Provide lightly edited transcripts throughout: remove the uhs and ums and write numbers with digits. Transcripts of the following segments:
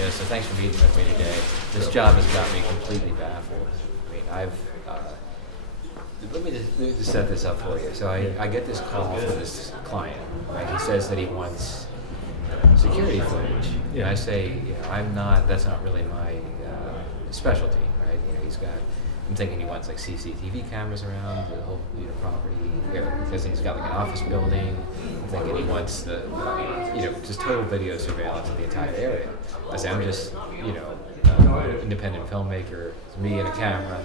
Yeah, so thanks for meeting with me today. This job has got me completely baffled. I mean, let me just set this up for you. So I get this call from this client, right? He says that he wants security footage. Yeah. And I say, that's not really my specialty, right? I'm thinking he wants like CCTV cameras around the whole property, because he's got like an office building. I'm thinking he wants just total video surveillance of the entire area. I say, I'm just, independent filmmaker, it's me and a camera.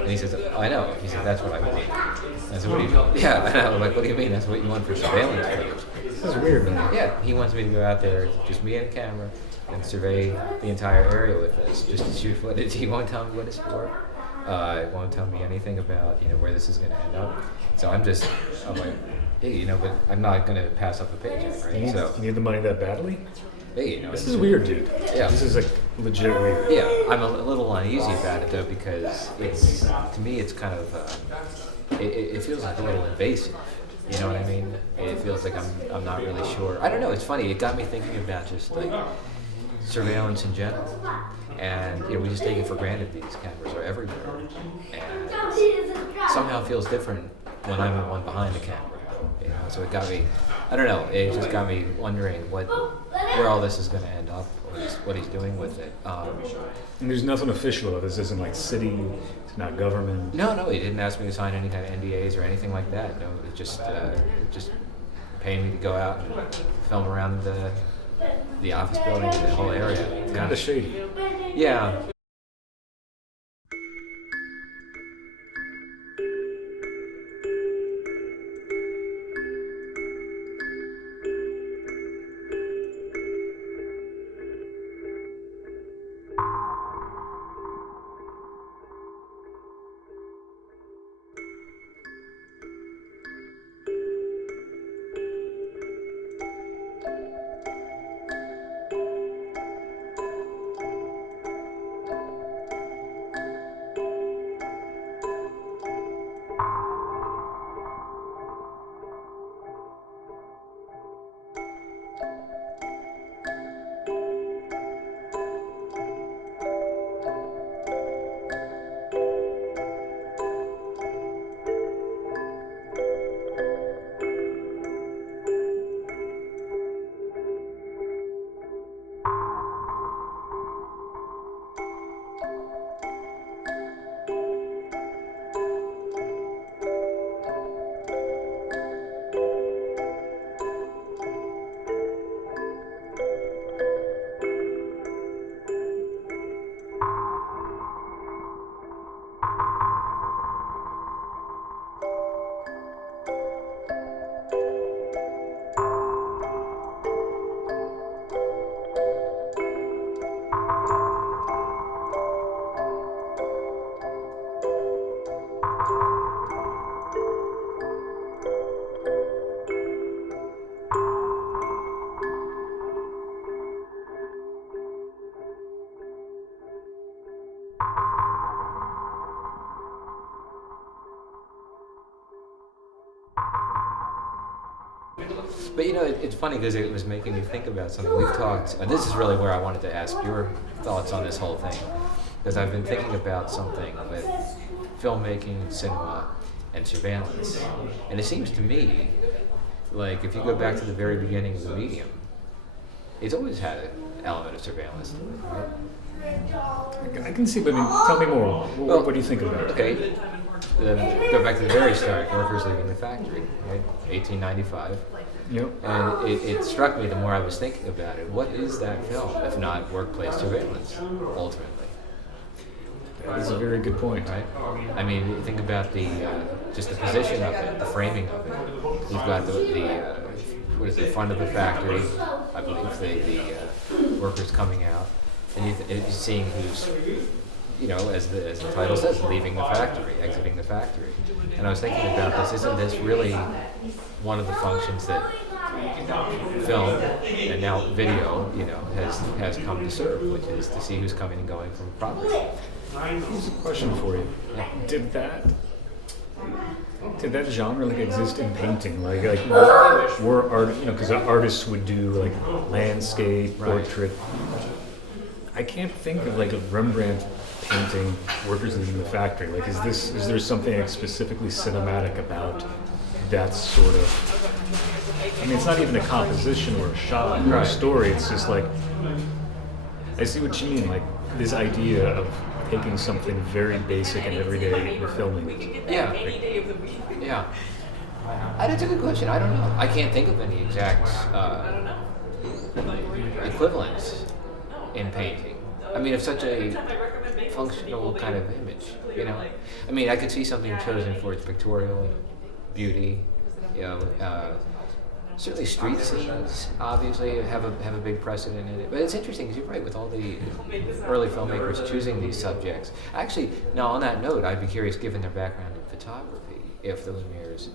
And he says, oh, I know. He said, that's what I want. I said, what do you mean? Yeah, I know. Like, what do you mean? That's what you want for surveillance footage? This is weird, man. Yeah, he wants me to go out there, just me and a camera, and survey the entire area with this, just to shoot footage. He won't tell me what it's for. It won't tell me anything about where this is going to end up. So I'm like, hey, but I'm not going to pass up a paycheck, right? You need the money that badly? Hey, this is weird, dude. Yeah. This is like legit weird. Yeah, I'm a little uneasy about it though, because to me it's kind of it feels like a little invasive. You know what I mean? It feels like I'm not really sure. I don't know. It's funny. It got me thinking about just like surveillance in general, and we just take it for granted these cameras are everywhere, and somehow it feels different when I'm the one behind the camera. So it got me. I don't know. It just got me wondering where all this is going to end up, or what he's doing with it. And there's nothing official. This isn't like city. It's not government. No, he didn't ask me to sign any kind of NDAs or anything like that. No, it just paying me to go out and film around the office building and the whole area. It's kind of shady. Yeah. But it's funny because it was making me think about something we've talked. And this is really where I wanted to ask your thoughts on this whole thing, because I've been thinking about something with filmmaking, cinema, and surveillance. And it seems to me like if you go back to the very beginning of the medium, it's always had an element of surveillance to it, right? I can see, but I mean, tell me more. What do you think about it? Okay, go back to the very start, workers leaving the factory, right? 1895. Yep. And it struck me the more I was thinking about it, what is that film if not workplace surveillance, ultimately? That is a very good point. Right? I mean, think about just the position of it, the framing of it. You've got the front of the factory, I believe, the workers coming out, and you're seeing who's, as the title says, leaving the factory, exiting the factory. And I was thinking about this, isn't this really one of the functions that film and now video, has come to serve, which is to see who's coming and going from a property. Here's a question for you. Yeah. Did that genre exist in painting? Like were art, because artists would do like landscape, portrait. I can't think of like a Rembrandt painting workers leaving the factory. Like, is there something like specifically cinematic about that sort of? I mean, it's not even a composition or a shot or a story. It's just like, I see what you mean. Like this idea of taking something very basic and everyday and filming it. Yeah. Yeah. That's a good question. I don't know. I can't think of any exact equivalents in painting. I mean, of such a functional kind of image, I mean, I could see something chosen for its pictorial beauty, certainly street scenes obviously have a big precedent in it. But it's interesting because you're right, with all the early filmmakers choosing these subjects. Actually, now on that note, I'd be curious, given their background in photography, if those mirrors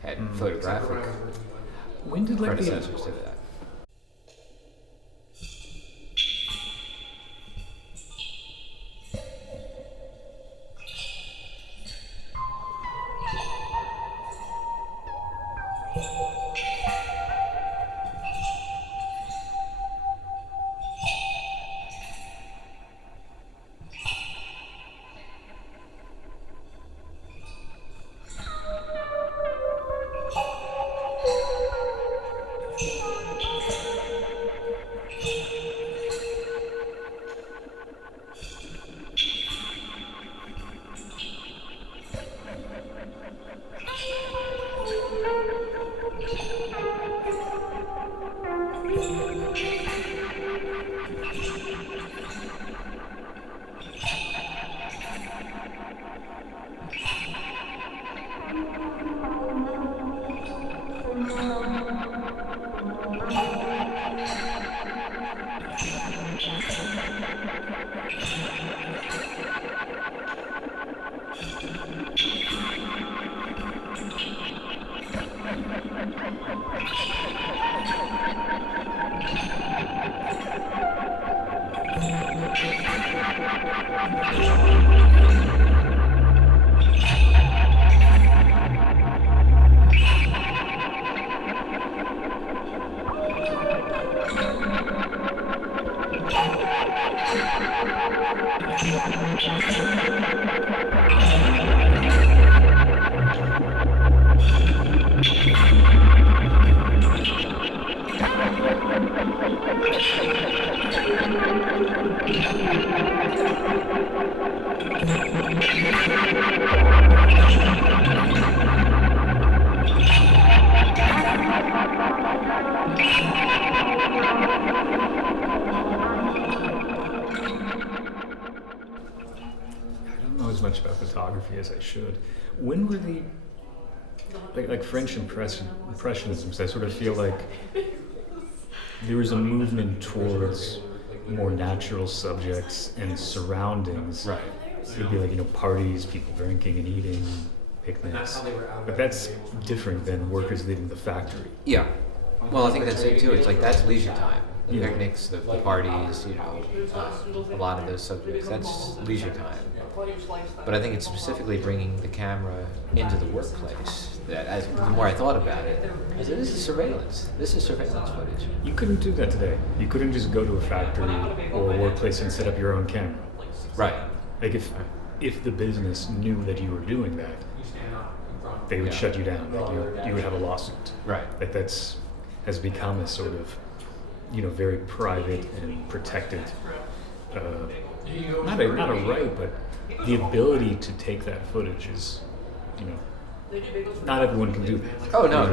had photographic predecessors to that. As much about photography as I should. When were the like French impressionism? I sort of feel like there was a movement towards more natural subjects and surroundings. Right. It'd be like parties, people drinking and eating, picnics. But that's different than workers leaving the factory. Yeah. Well, I think that's it too. It's like that's leisure time. The picnics, the parties, a lot of those subjects. That's leisure time. But I think it's specifically bringing the camera into the workplace that, the more I thought about it, I said, this is surveillance. This is surveillance footage. You couldn't do that today. You couldn't just go to a factory or a workplace and set up your own camera. Right. Like if the business knew that you were doing that, they would shut you down. Like you would have a lawsuit. Right. Like has become a sort of very private and protected. Not a right, but the ability to take that footage is, not everyone can do that. Oh no,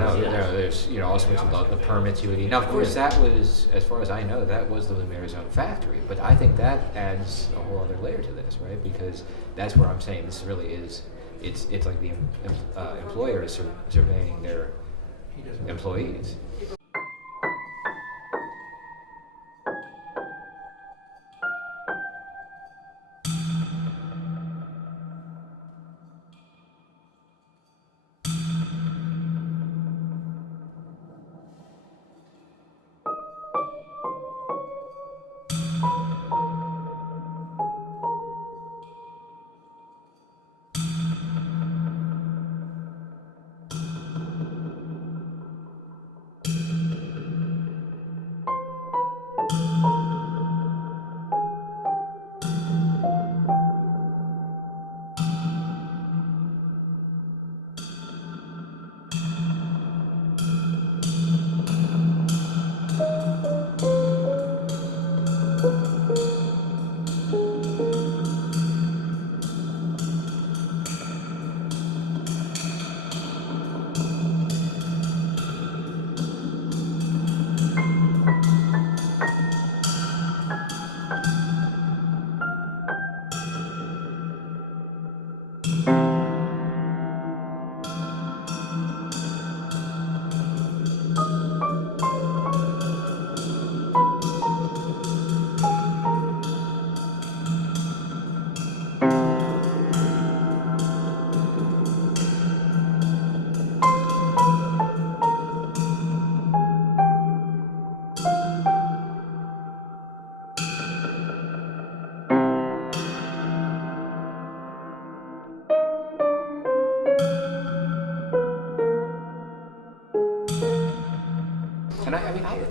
there's all sorts of the permits you would need. Now, of course, that was, as far as I know, that was the Lumiere's own factory. But I think that adds a whole other layer to this, right? Because that's where I'm saying this really is. It's like the employer is surveying their employees.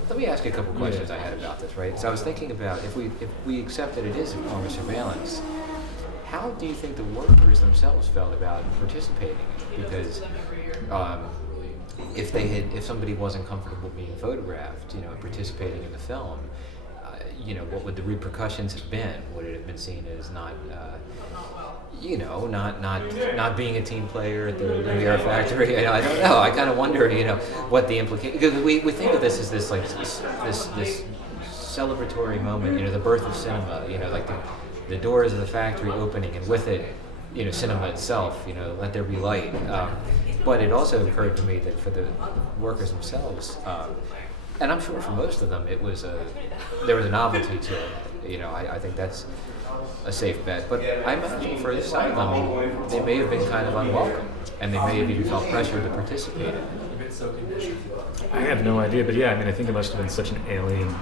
Let me ask you a couple questions I had about this, right? So I was thinking about if we accept that it is a form of surveillance, how do you think the workers themselves felt about participating in it? Because if somebody wasn't comfortable being photographed, participating in the film, what would the repercussions have been? Would it have been seen as not being a team player at the Lumiere factory? I don't know. I kind of wonder, what the implication. Because we think of this as this celebratory moment, the birth of cinema. Like the doors of the factory opening, and with it, cinema itself. Let there be light. But it also occurred to me that for the workers themselves, and I'm sure for most of them, there was a novelty to it. I think that's a safe bet. But I imagine for some of them, they may have been kind of unwelcome, and they may have even felt pressured to participate in it. I have no idea, but I think it must have been such an alien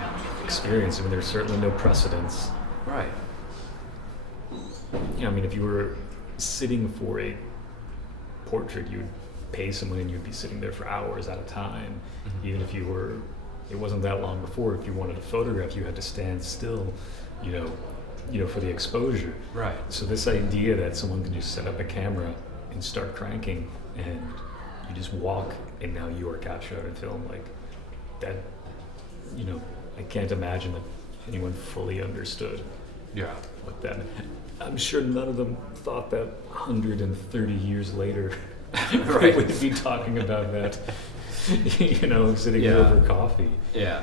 experience. There's certainly no precedence. Right. I mean, if you were sitting for a portrait, you would pay someone and you'd be sitting there for hours at a time. Even if you were, it wasn't that long before. If you wanted a photograph, you had to stand still, for the exposure. Right. So this idea that someone can just set up a camera and start cranking, and you just walk, and now you are captured on film, like that. I can't imagine that anyone fully understood. Yeah. What that. I'm sure none of them thought that 130 years later Right. we would be talking about that. Sitting over coffee. Yeah.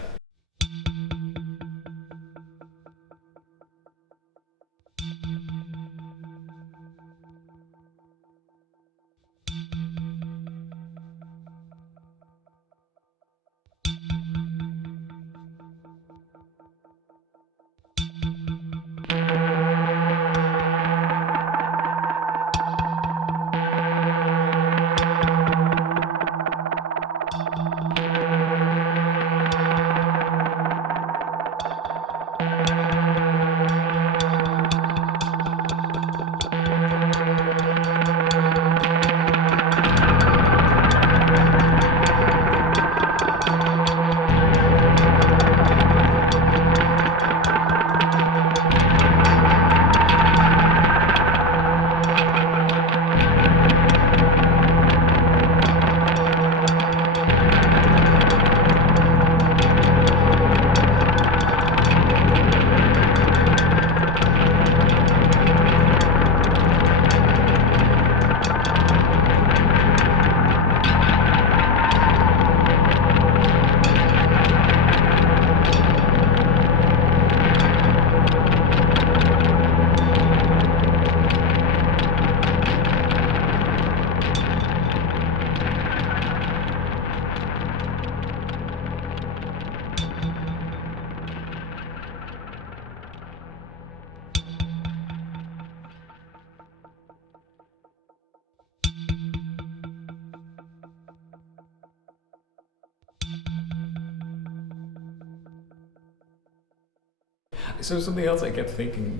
So something else I kept thinking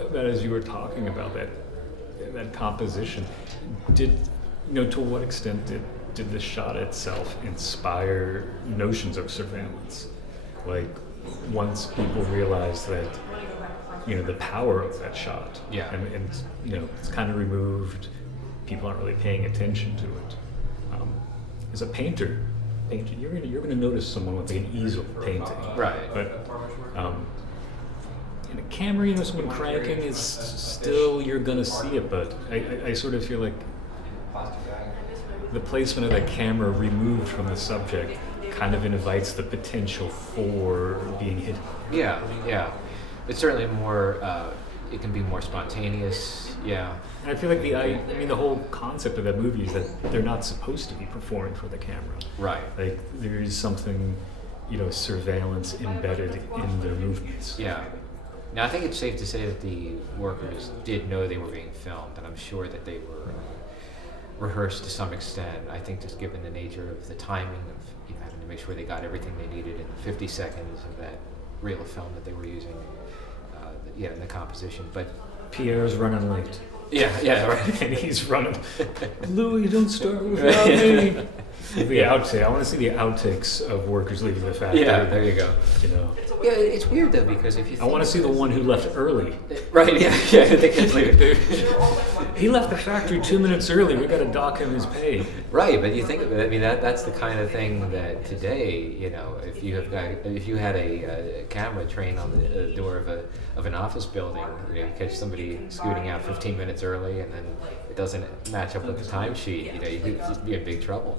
about as you were talking about that composition, to what extent did the shot itself inspire notions of surveillance? Like, once people realized that, the power of that shot, and it's kind of removed, people aren't really paying attention to it. As a painter, you're gonna notice someone with an easel painting, Right. But in a camera, someone cranking is still, you're gonna see it, but I sort of feel like the placement of that camera removed from the subject kind of invites the potential for being hidden. Yeah. It's certainly more, it can be more spontaneous, yeah. And I feel like the whole concept of that movie is that they're not supposed to be performing for the camera. Right. Like, there is something, surveillance embedded in their movements. Yeah. Now, I think it's safe to say that the workers did know they were being filmed, and I'm sure that they were rehearsed to some extent. I think just given the nature of the timing of having to make sure they got everything they needed in 50 seconds of that reel of film that they were using, in the composition. But Pierre's running late. Yeah, right. And he's running. Louis, don't start without me. The outtake. I want to see the outtakes of workers leaving the factory. Yeah, there you go. Yeah, it's weird though, because if you think I want to see the one who left early. Right, yeah, the kids leaving. He left the factory 2 minutes early. We got to dock him his pay. Right, but you think of it. I mean, that's the kind of thing that today, if you had a camera trained on the door of an office building, you catch somebody scooting out 15 minutes early, and then it doesn't match up with the timesheet. You could be in big trouble.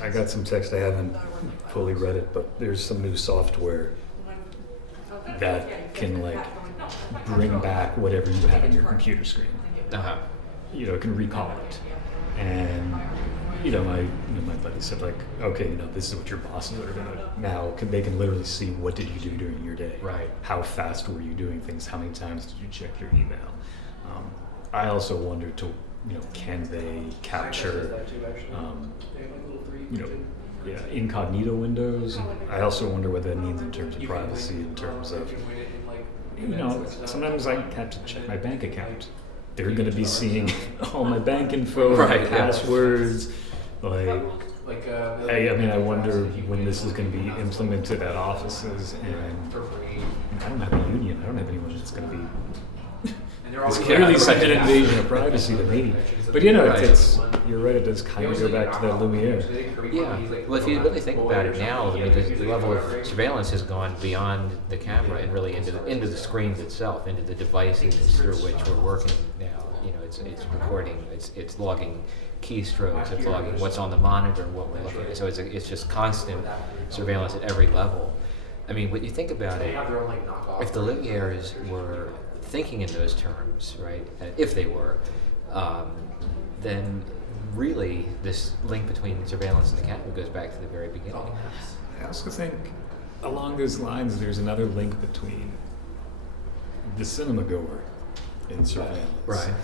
I got some text. I haven't fully read it, but there's some new software that can like bring back whatever you have in your computer screen. Uh-huh. You know, it can recall it. And my buddy said like, okay, this is what your bosses are gonna now. They can literally see what did you do during your day. Right. How fast were you doing things? How many times did you check your email? I also wonder can they capture, incognito windows? I also wonder what that means in terms of privacy, in terms of, sometimes I have to check my bank account. They're going to be seeing all my bank info, right, my passwords. I wonder when this is going to be implemented at offices. And I don't have a union. I don't have anyone that's going to be. It's clearly such an invasion of privacy to me. But it's you're right. It does kind of go back to that Lumiere. Yeah. Well, if you really think about it now, the level of surveillance has gone beyond the camera and really into the screens itself, into the devices through which we're working now. It's recording. It's logging keystrokes. It's logging what's on the monitor, what we're looking at. So it's just constant surveillance at every level. I mean, when you think about it, if the Lumieres were thinking in those terms, right? If they were, then really this link between surveillance and the camera goes back to the very beginning. I also think along those lines, there's another link between the cinema goer and surveillance. Right.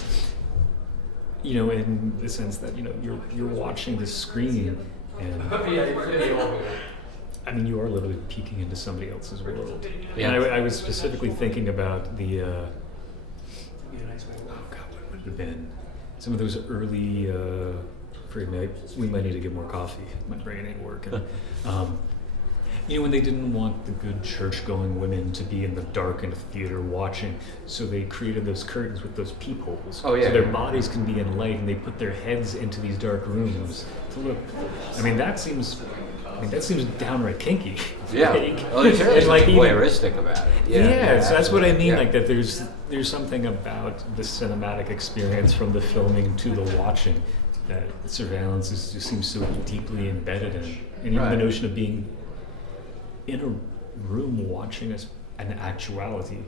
In the sense that you're watching the screen, and you are literally peeking into somebody else's world. Yeah. And I was specifically thinking about the what would it have been? Some of those early. We might need to get more coffee. My brain ain't working. When they didn't want the good church-going women to be in the darkened theater watching, so they created those curtains with those peepholes. Oh, yeah. So their bodies can be in light, and they put their heads into these dark rooms to look. That seems downright kinky. Yeah. Well, there's like voyeuristic about it. Yeah, so that's what I mean. Yeah. Like that, there's something about the cinematic experience from the filming to the watching that surveillance just seems so deeply embedded in, and even the notion of being in a room watching an actuality,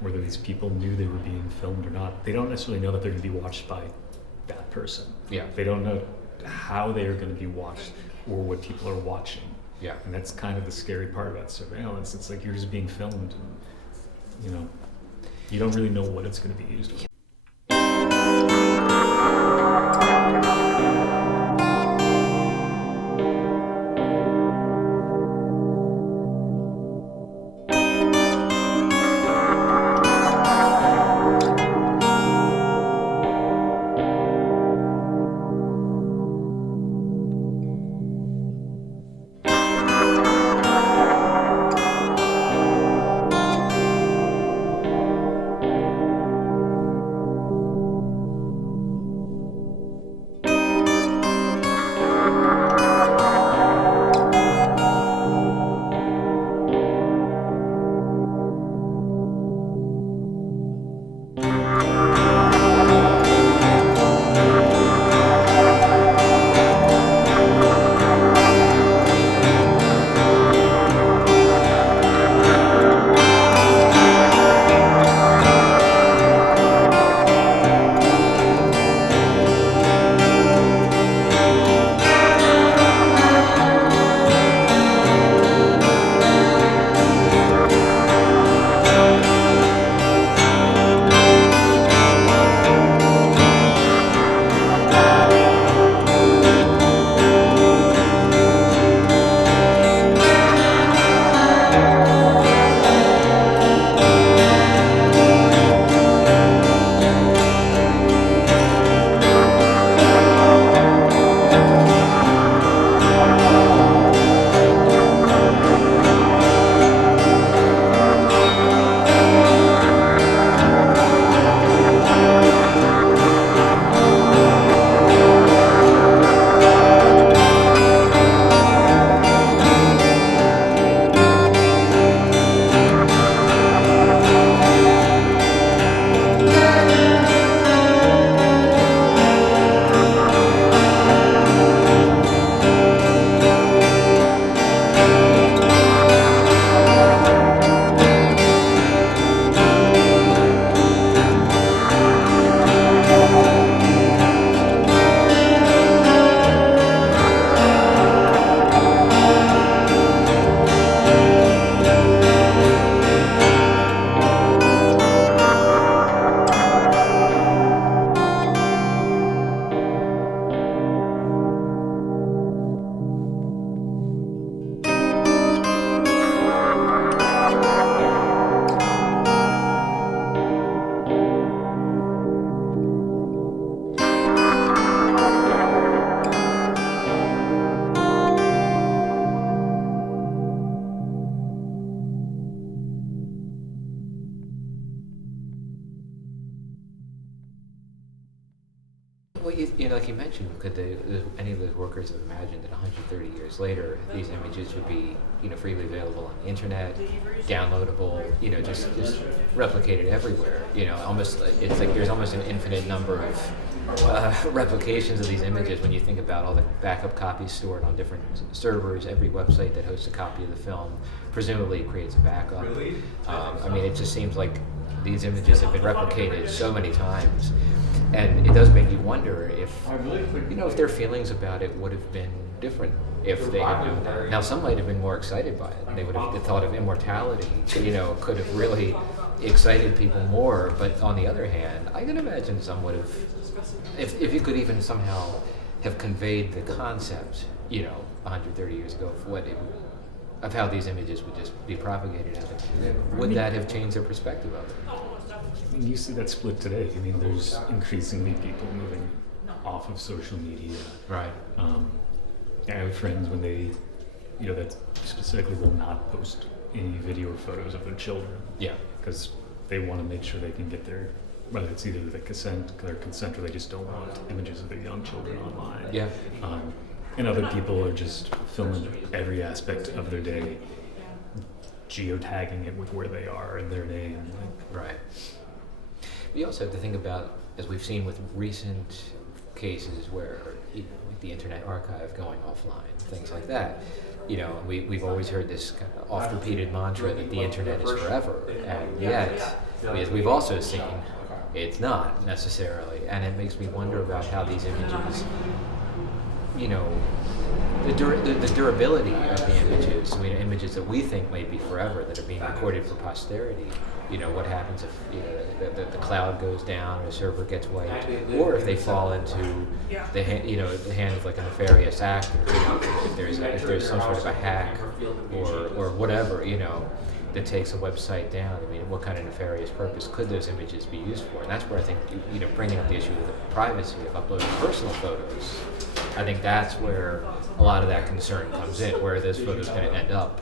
whether these people knew they were being filmed or not, they don't necessarily know that they're going to be watched by that person. Yeah. They don't know how they are going to be watched or what people are watching. Yeah. And that's kind of the scary part about surveillance. It's like you're just being filmed, and you don't really know what it's going to be used for. like you mentioned, could any of those workers have imagined that 130 years later, these images would be, freely available on the internet, downloadable, just replicated everywhere. Almost it's like there's almost an infinite number of replications of these images when you think about all the backup copies stored on different servers. Every website that hosts a copy of the film presumably creates a backup. It just seems like these images have been replicated so many times. And it does make you wonder if their feelings about it would have been different if they had known that. Now, some might have been more excited by it. They would have the thought of immortality, could have really excited people more. But on the other hand, I can imagine some would have, if you could even somehow have conveyed the concept, 130 years ago of how these images would just be propagated out there, would that have changed their perspective of it? You see that split today. There's increasingly people moving off of social media. Right. I have friends when they, that specifically will not post any video or photos of their children. Yeah. Because they want to make sure they can get whether it's either their consent or they just don't want images of their young children online. Yeah. And other people are just filming every aspect of their day, geotagging it with where they are and their name. Right. We also have to think about, as we've seen with recent cases where like the Internet Archive going offline, things like that. We've always heard this kind of oft-repeated mantra that the Internet is forever, and yet, as we've also seen, it's not necessarily, and it makes me wonder about how these images, the durability of the images. Images that we think may be forever that are being recorded for posterity. What happens if the cloud goes down, or the server gets wiped, or if they fall into the hand of like a nefarious actor. If there's some sort of a hack or whatever, that takes a website down. What kind of nefarious purpose could those images be used for? And that's where I think bringing up the issue of the privacy of uploading personal photos. I think that's where a lot of that concern comes in, where those photos going to end up.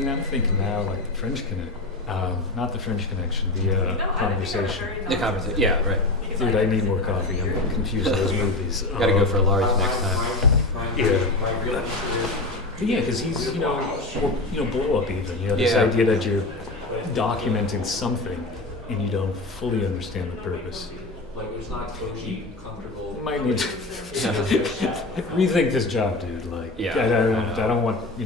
I'm thinking now like the French not the French Connection, the Conversation. The conversation, yeah, right. Dude, I need more coffee. I'm confused with those movies. Gotta go for a large next time. Yeah. Yeah, because he's, blow up even. This idea that you're documenting something and you don't fully understand the purpose. Might need to rethink this job, dude. Like, Yeah. I don't want, I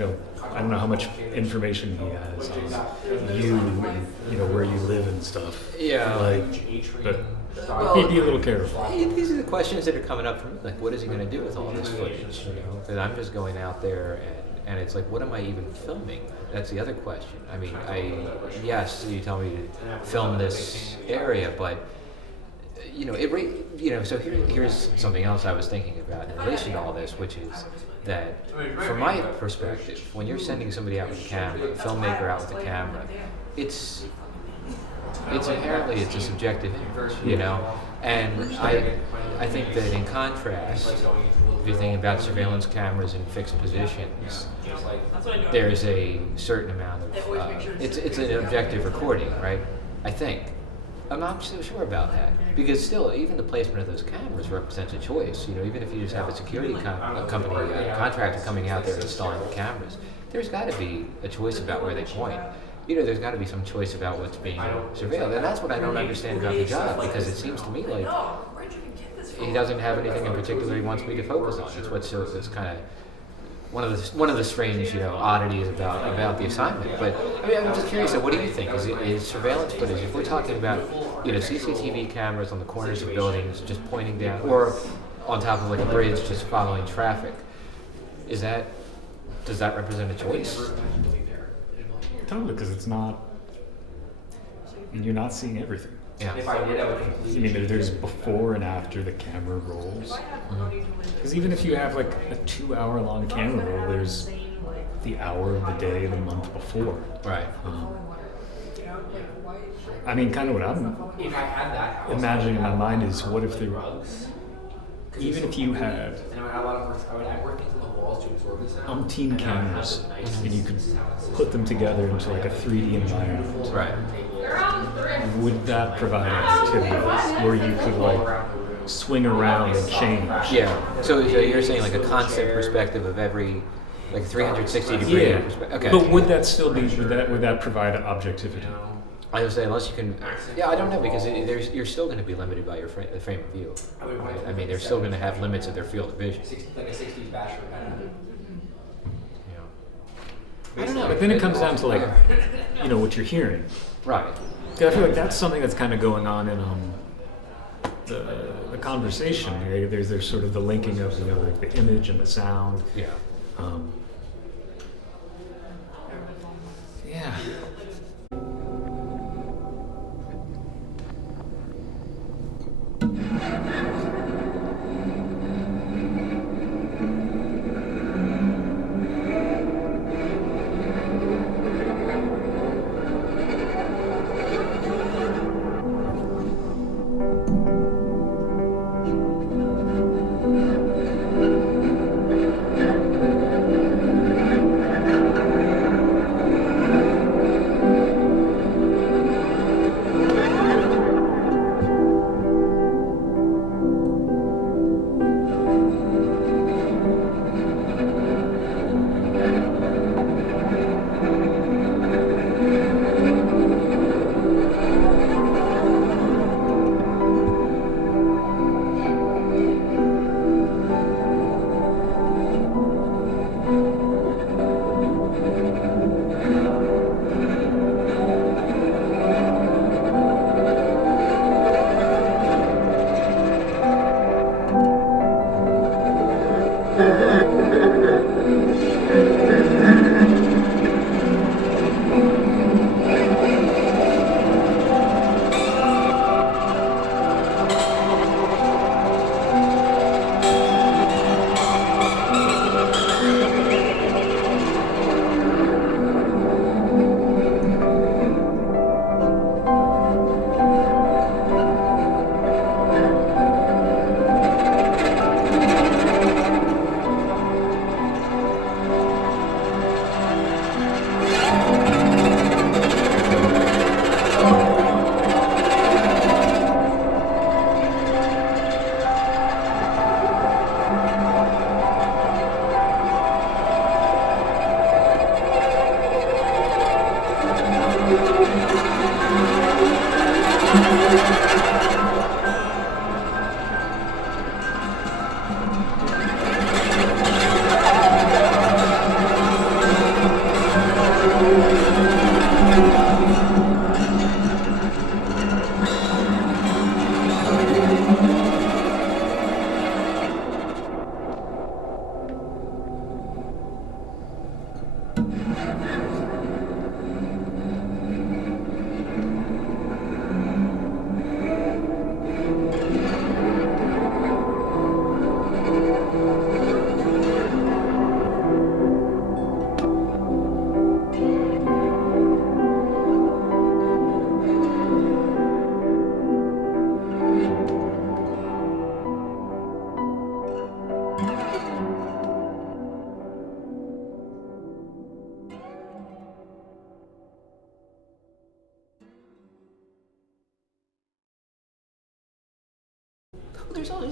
don't know how much information he has on you and, where you live and stuff. Yeah. But he'd be a little careful. These are the questions that are coming up from me. Like, what is he going to do with all this footage? Because I'm just going out there and it's like, what am I even filming? That's the other question. I mean, yes, you tell me to film this area, but so here's something else I was thinking about in relation to all this, which is that from my perspective, when you're sending somebody out with a camera, a filmmaker out with a camera, it's inherently a subjective image, and I think that in contrast, if you're thinking about surveillance cameras in fixed positions, there's a certain amount of it's an objective recording, right? I think. I'm not so sure about that because still, even the placement of those cameras represents a choice. Even if you just have a security company, contractor coming out there installing the cameras, there's got to be a choice about where they point. There's got to be some choice about what's being surveilled, and that's what I don't understand about the job because it seems to me like he doesn't have anything in particular he wants me to focus on. It's kind of one of the strange oddities about the assignment. But I mean, I'm just curious. What do you think? Is surveillance footage? If we're talking about CCTV cameras on the corners of buildings, just pointing down, or on top of like a bridge, just following traffic, does that represent a choice? Totally, because it's not. You're not seeing everything. Yeah. I mean, there's before and after the camera rolls. Because even if you have like a 2-hour-long camera roll, there's the hour of the day the month before. Right. I mean, kind of what I'm imagining in my mind is what if even if you had umpteen cameras and you could put them together into like a 3D environment. Right. Would that provide activity where you could like swing around and change? Yeah. So you're saying like a constant perspective of every like 360 degree. Yeah. Okay. But would that still be? Would that provide objectivity? I would say unless you can. Yeah, I don't know because you're still going to be limited by your frame of view. Right? I mean, they're still going to have limits of their field of vision. Like a 60s basher kind of. I don't know. But then it comes down to like, what you're hearing. Right. I feel like that's something that's kind of going on in the conversation. There's sort of the linking of like the image and the sound. Yeah. Yeah.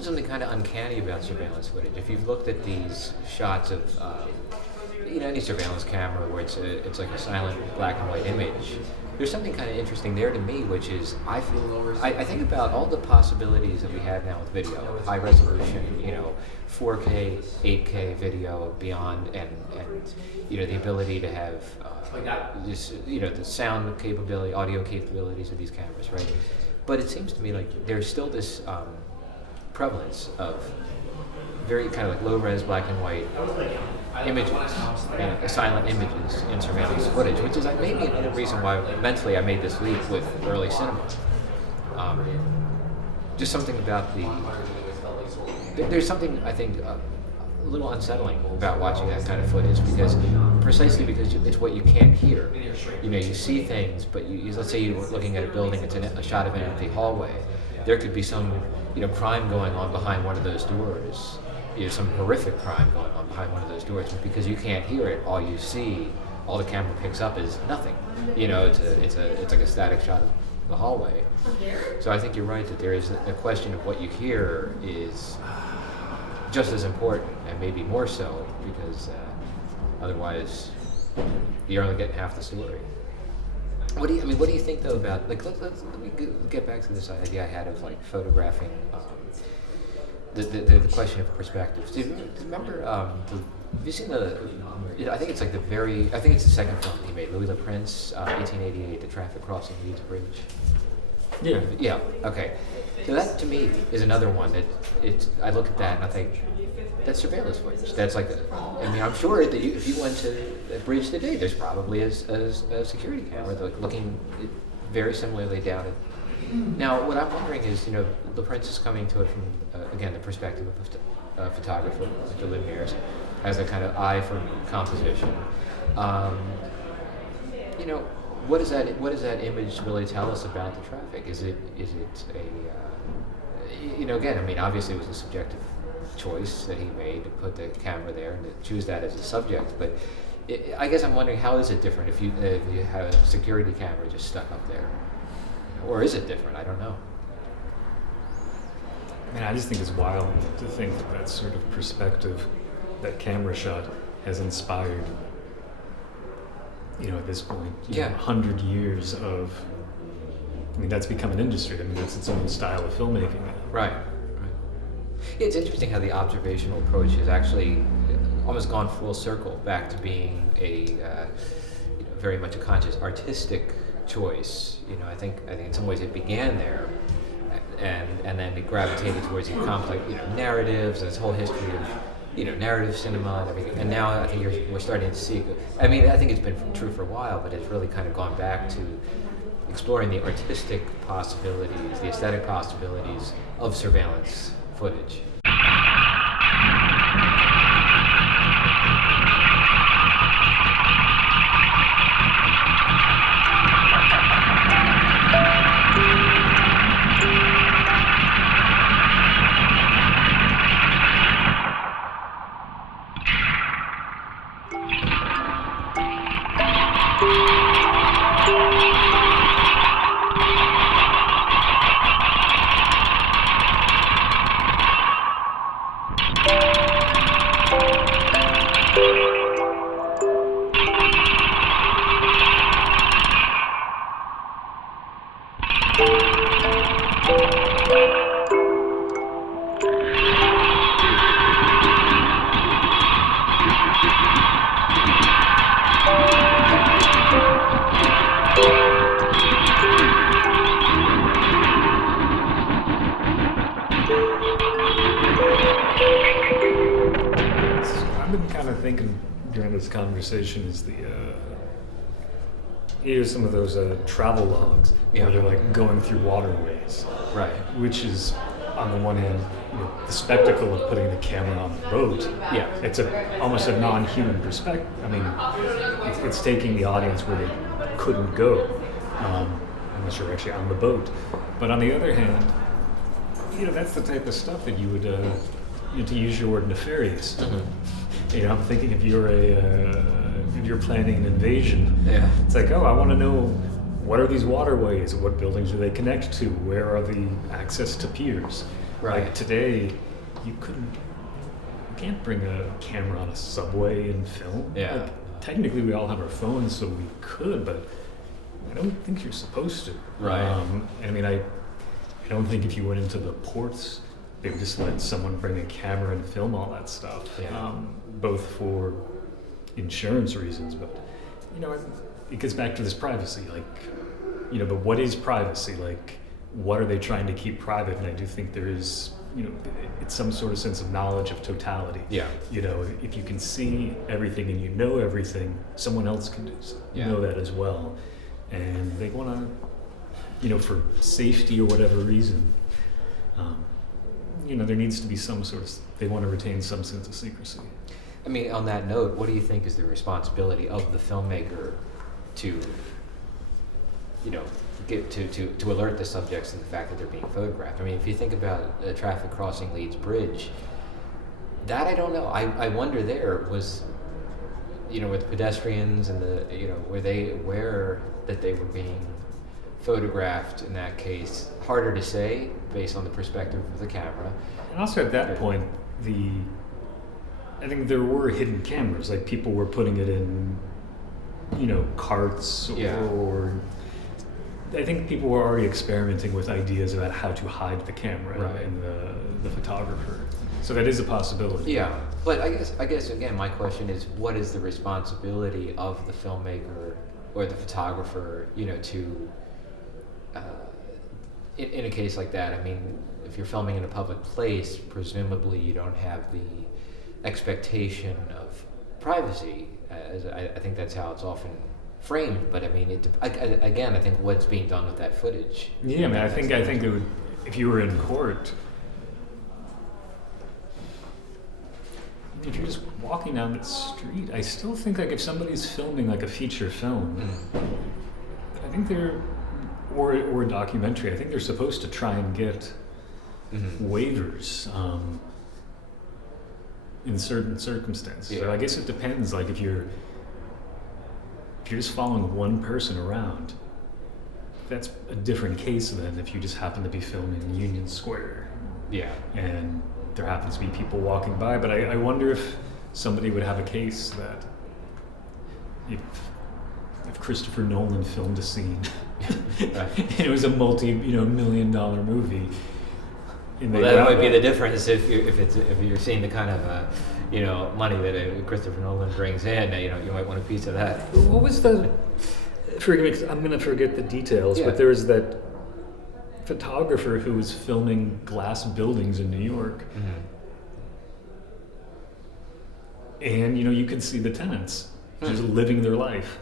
something kind of uncanny about surveillance footage. If you've looked at these shots of, any surveillance camera where it's like a silent black and white image, there's something kind of interesting there to me, which is I think about all the possibilities that we have now with video, high resolution, 4K, 8K video beyond, and the ability to have the sound capability, audio capabilities of these cameras, right? But it seems to me like there's still this prevalence of very kind of like low-res black and white images, silent images in surveillance footage, which is maybe another reason why mentally I made this leap with early cinema. Just something about there's something I think a little unsettling about watching that kind of footage, precisely because it's what you can't hear. You see things, but let's say you're looking at a building, it's a shot of an empty hallway. There could be some crime going on behind one of those doors. Some horrific crime going on behind one of those doors, but because you can't hear it, all you see, all the camera picks up is nothing. It's like a static shot of the hallway. So I think you're right that there is a question of what you hear is just as important, and maybe more so, because otherwise you're only getting half the story. What do you think though about let me get back to this idea I had of photographing. The question of perspective. Do you remember? Have you seen I think it's the second film he made, Louis Le Prince, 1888, The Traffic Crossing Leeds Bridge. Yeah. Yeah. Okay. So that to me is another one that I look at that and I think that's surveillance footage. That's I'm sure that if you went to the bridge today, there's probably a security camera looking very similarly down at. Now, what I'm wondering is, Le Prince is coming to it from, again, the perspective of a photographer, Mr. Lumiere, has a kind of eye for composition. What does that image really tell us about the traffic? Is it again, obviously it was a subjective choice that he made to put the camera there and to choose that as a subject, but I guess I'm wondering, how is it different if you have a security camera just stuck up there? Or is it different? I don't know. I just think it's wild to think that sort of perspective, that camera shot, has inspired, at this point, 100 years of. That's become an industry. That's its own style of filmmaking now. Right. It's interesting how the observational approach has actually almost gone full circle back to being a very much a conscious artistic choice. I think in some ways it began there, and then it gravitated towards the complex, narratives and this whole history of, narrative cinema and everything. And now I think we're starting to see. I think it's been true for a while, but it's really kind of gone back to exploring the artistic possibilities, the aesthetic possibilities of surveillance footage. Thinking during this conversation is some of those travel logs where they're going through waterways, right? Which is, on the one hand, the spectacle of putting the camera on the boat. Yeah, it's almost a non-human perspective. It's taking the audience where they couldn't go unless you're actually on the boat. But on the other hand, that's the type of stuff that you would, to use your word, nefarious. Mm-hmm. I'm thinking if you're planning an invasion, it's I want to know, what are these waterways? What buildings do they connect to? Where are the access to piers? Right. Like today, you can't bring a camera on a subway and film. Yeah. Like, technically, we all have our phones, so we could, but I don't think you're supposed to. Right. I mean, I don't think if you went into the ports, they would just let someone bring a camera and film all that stuff. Yeah. Both for insurance reasons, but it gets back to this privacy. Like, but what is privacy? Like, what are they trying to keep private? And I do think there is, it's some sort of sense of knowledge of totality. Yeah. If you can see everything and you know everything, someone else can know that as well. And they want to, for safety or whatever reason, there needs to be some sort of, they want to retain some sense of secrecy. I mean, on that note, what do you think is the responsibility of the filmmaker to, get to alert the subjects to the fact that they're being photographed? I mean, if you think about a traffic crossing Leeds Bridge, that I don't know. I wonder there was, with pedestrians and were they aware that they were being photographed in that case? Harder to say based on the perspective of the camera. And also at that point, I think there were hidden cameras, like people were putting it in, carts or I think people were already experimenting with ideas about how to hide the camera and the photographer. So that is a possibility. Yeah, but I guess again, my question is, what is the responsibility of the filmmaker or the photographer, to in a case like that? I mean, if you're filming in a public place, presumably you don't have the expectation of privacy. As I think that's how it's often framed. But I mean, I think what's being done with that footage. Yeah, I mean, I think it would, if you were in court, if you're just walking down the street, I still think like if somebody's filming like a feature film, I think or a documentary, I think they're supposed to try and get waivers in certain circumstances. So I guess it depends. Like if you're just following one person around, that's a different case than if you just happen to be filming Union Square. Yeah. And there happens to be people walking by, but I wonder if somebody would have a case that if Christopher Nolan filmed a scene and it was a multi-million-dollar movie. Well, that might be the difference if you're seeing the kind of money that Christopher Nolan brings in. You might want a piece of that. What was the? Forgive me, 'cause I'm going to forget the details. But there was that photographer who was filming glass buildings in New York, and you could see the tenants just living their life.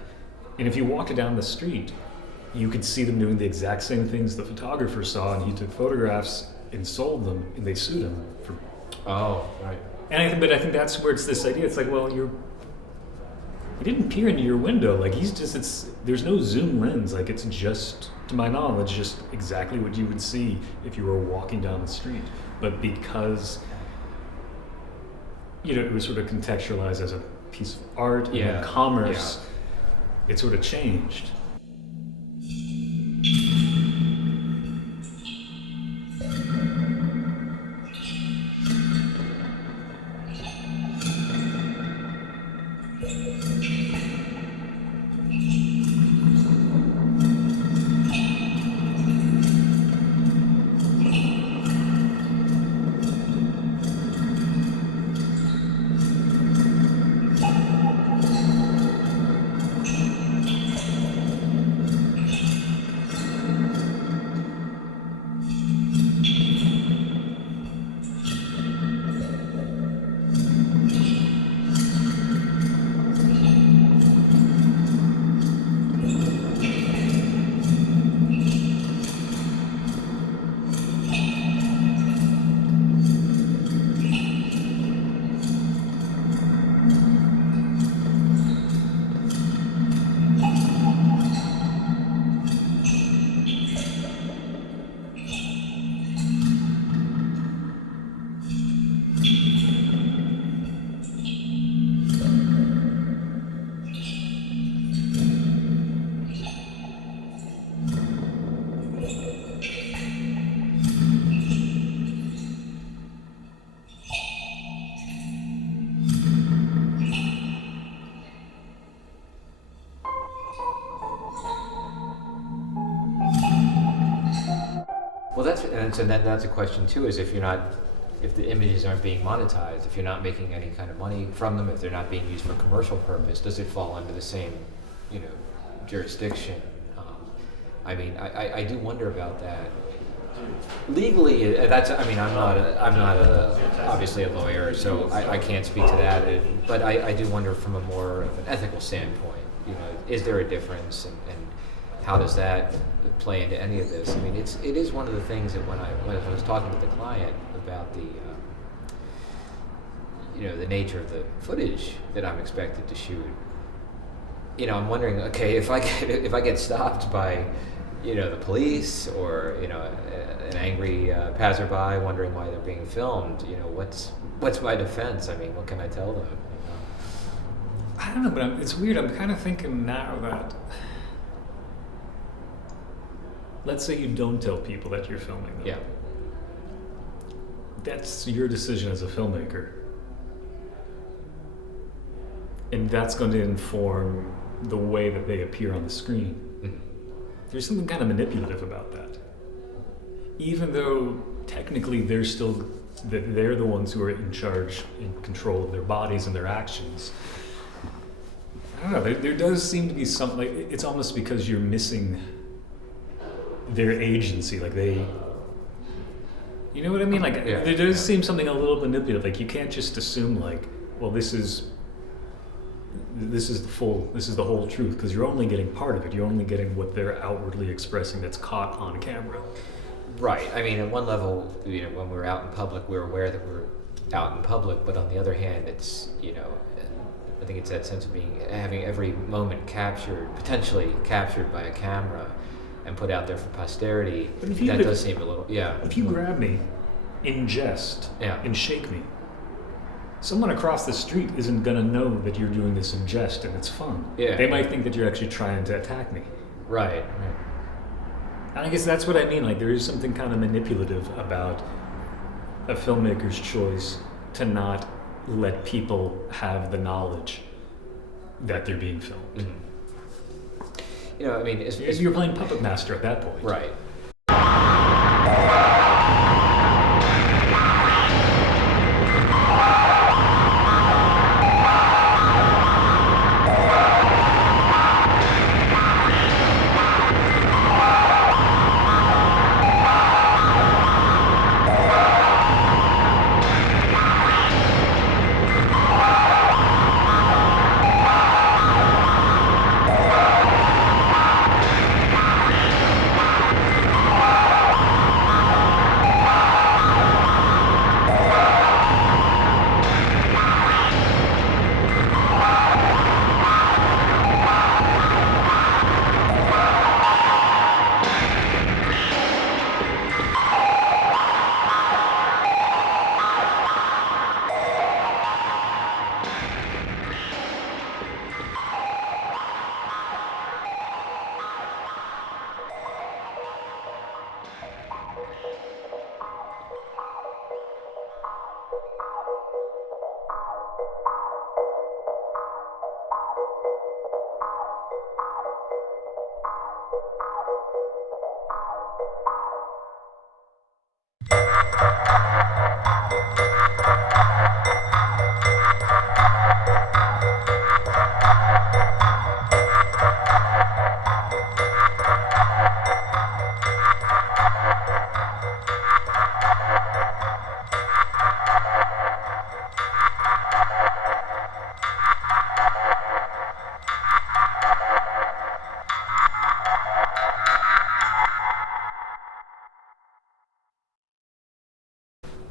And if you walked down the street, you could see them doing the exact same things the photographer saw, and he took photographs and sold them, and they sued him for. Oh, right. But I think that's where it's this idea. It's like, well, he didn't peer into your window. Like there's no zoom lens. Like it's just, to my knowledge, just exactly what you would see if you were walking down the street. But because it was sort of contextualized as a piece of art and commerce, it sort of changed. and so then that's a question too, is if the images aren't being monetized, if you're not making any kind of money from them, if they're not being used for commercial purpose, does it fall under the same, jurisdiction? I mean, I do wonder about that. Legally, I'm not obviously a lawyer, so I can't speak to that. But I do wonder from a more of an ethical standpoint. Is there a difference, and how does that play into any of this? I mean, it is one of the things that when I was talking to the client about the the nature of the footage that I'm expected to shoot. I'm wondering, okay, if I get stopped by the police or an angry passerby wondering why they're being filmed, what's my defense? I mean, what can I tell them? I don't know, but it's weird. I'm kind of thinking now that, let's say you don't tell people that you're filming them. Yeah. That's your decision as a filmmaker. And that's going to inform the way that they appear on the screen. Mm-hmm. There's something kind of manipulative about that. Even though technically they're the ones who are in charge, in control of their bodies and their actions. I don't know, there does seem to be something, like, it's almost because you're missing their agency, like they, you know what I mean? Like, yeah, there does seem something a little manipulative, like you can't just assume like, well, this is the whole truth, because you're only getting part of it. You're only getting what they're outwardly expressing that's caught on camera. Right. I mean, at one level, when we're out in public, we're aware that we're out in public, but on the other hand, it's, I think it's that sense of having every moment potentially captured by a camera and put out there for posterity. Does seem a little, yeah. If you grab me in jest and shake me, someone across the street isn't going to know that you're doing this in jest and it's fun. Yeah. They might think that you're actually trying to attack me. Right. And I guess that's what I mean. Like, there is something kind of manipulative about a filmmaker's choice to not let people have the knowledge that they're being filmed. Mm-hmm. I mean, you're playing puppet master at that point. Right.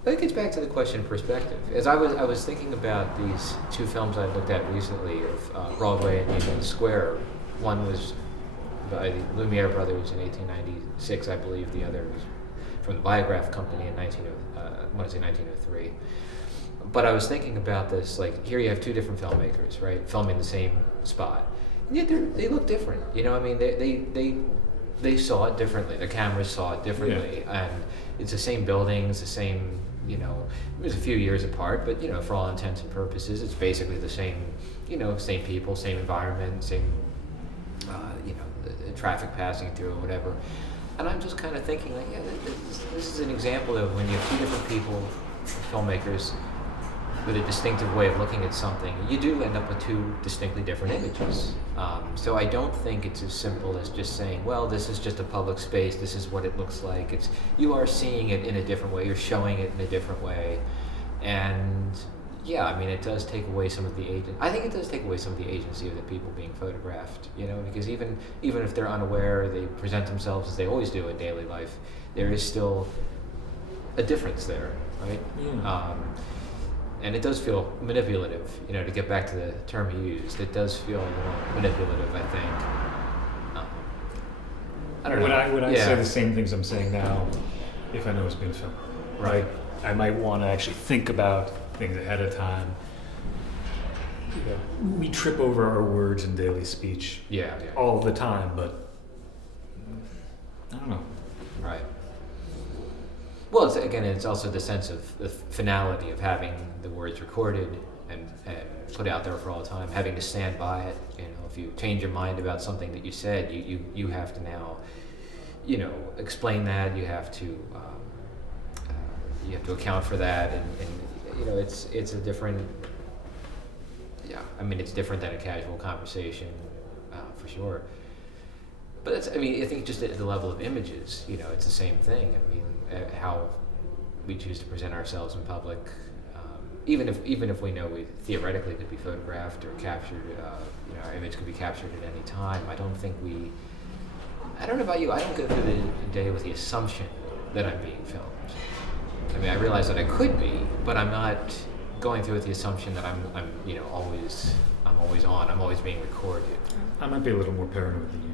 But it gets back to the question of perspective. As I was thinking about these two films I looked at recently of Broadway and Union Square. One was by the Lumiere brothers in 1896, I believe. The other was from the Biograph Company in 1903. But I was thinking about this, like, here you have two different filmmakers, right, filming the same spot, and yet they look different. I mean, they saw it differently. The cameras saw it differently, and it's the same buildings, the same. It was a few years apart, but for all intents and purposes, it's basically the same. Same people, same environment, same. The traffic passing through or whatever. And I'm just kind of thinking, like, yeah, this is an example of when you have two different people, filmmakers, with a distinctive way of looking at something, you do end up with two distinctly different images. So I don't think it's as simple as just saying, well, this is just a public space, this is what it looks like. You are seeing it in a different way, you're showing it in a different way. And yeah, I mean, it does take away some of the I think it does take away some of the agency of the people being photographed, because even if they're unaware, they present themselves as they always do in daily life, there is still a difference there, right? Yeah. And it does feel manipulative, to get back to the term you used. It does feel a little manipulative, I think. I don't know. Would I say the same things I'm saying now if I know it's been filmed? Right. I might want to actually think about things ahead of time. We trip over our words in daily speech all the time, but I don't know. Right. Well, it's also the sense of the finality of having the words recorded and put out there for all time, having to stand by it. If you change your mind about something that you said, you have to now, explain that. You have to account for that, and it's a different. Yeah, I mean, it's different than a casual conversation, for sure. But I think just at the level of images, it's the same thing. I mean, how we choose to present ourselves in public, even if we know we theoretically could be photographed or captured, our image could be captured at any time. I don't know about you. I don't go through the day with the assumption that I'm being filmed. I mean, I realize that I could be, but I'm not going through with the assumption that I'm always on. I'm always being recorded. I might be a little more paranoid than you.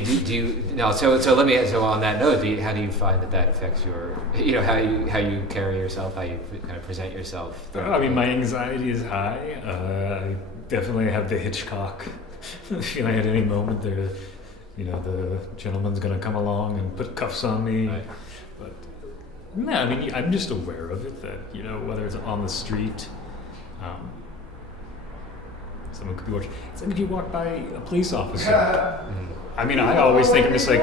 mean, do you no? So let me. So on that note, how do you find that affects your, how you carry yourself, how you kind of present yourself? I mean, my anxiety is high. I definitely have the Hitchcock feeling at any moment. The gentleman's gonna come along and put cuffs on me. Right. But no, I mean, I'm just aware of it. That whether it's on the street. Someone could be watching. It's like if you walk by a police officer. I mean, I always think of this like,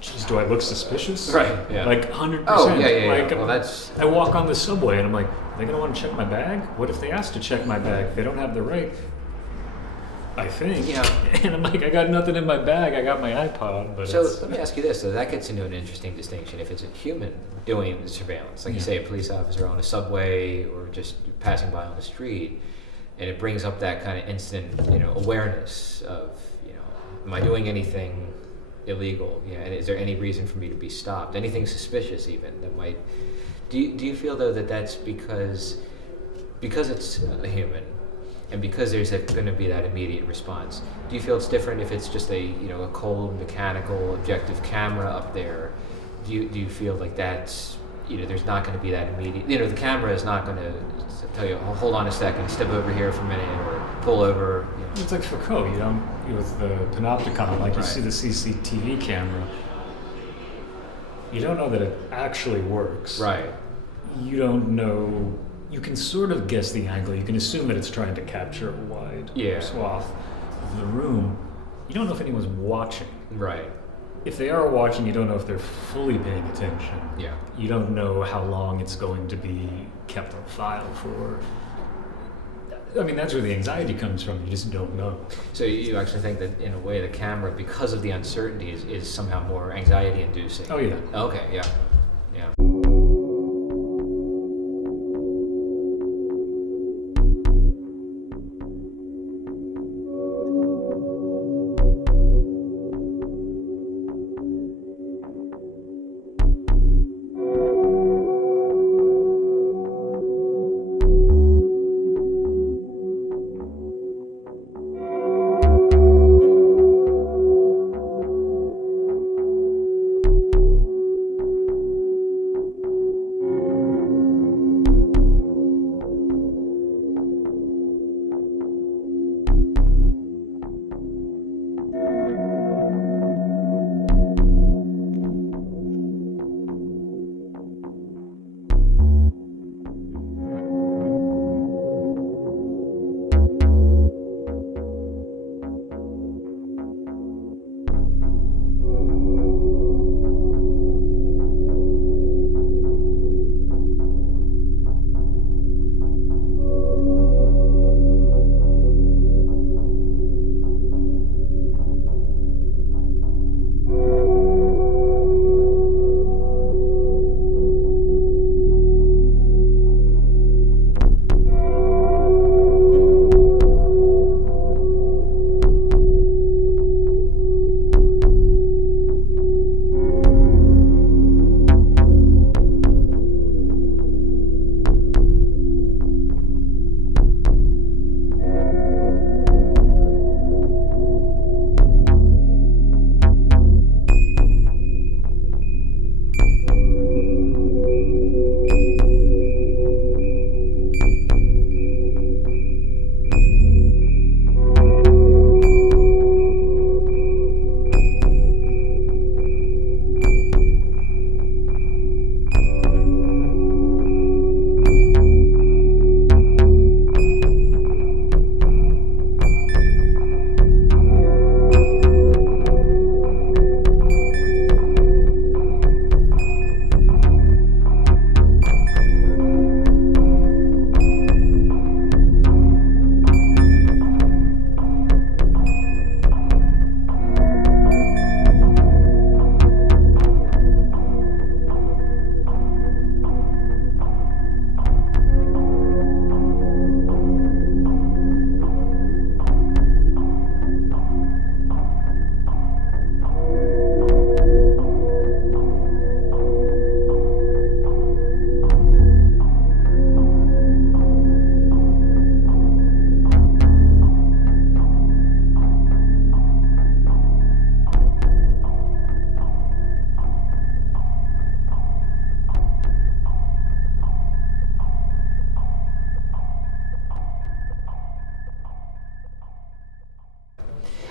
geez, do I look suspicious? Right. Yeah. Like 100%. Oh yeah. Like, Well, that's. I walk on the subway and I'm like, are they gonna want to check my bag? What if they ask to check my bag? They don't have the right. I think. Yeah. And I'm like, I got nothing in my bag. I got my iPod. But So let me ask you this. So that gets into an interesting distinction. If it's a human doing the surveillance, like you say, a police officer on a subway or just passing by on the street, and it brings up that kind of instant, awareness of, am I doing anything illegal? And is there any reason for me to be stopped? Anything suspicious, even that might. Do you feel though that that's because it's a human, and because there's going to be that immediate response? Do you feel it's different if it's just a cold mechanical objective camera up there? Do you feel like that's there's not going to be that immediate. The camera is not going to tell you, oh, hold on a second, step over here for a minute, or pull over. It's like Foucault, with the panopticon, like you Right. see the CCTV camera. You don't know that it actually works. Right. You don't know. You can sort of guess the angle. You can assume that it's trying to capture a wide swath of the room. You don't know if anyone's watching. Right. If they are watching, you don't know if they're fully paying attention. Yeah. You don't know how long it's going to be kept on file for. I mean, that's where the anxiety comes from. You just don't know. So you actually think that in a way the camera, because of the uncertainty, is somehow more anxiety inducing? Oh, yeah. Okay. Yeah. Yeah.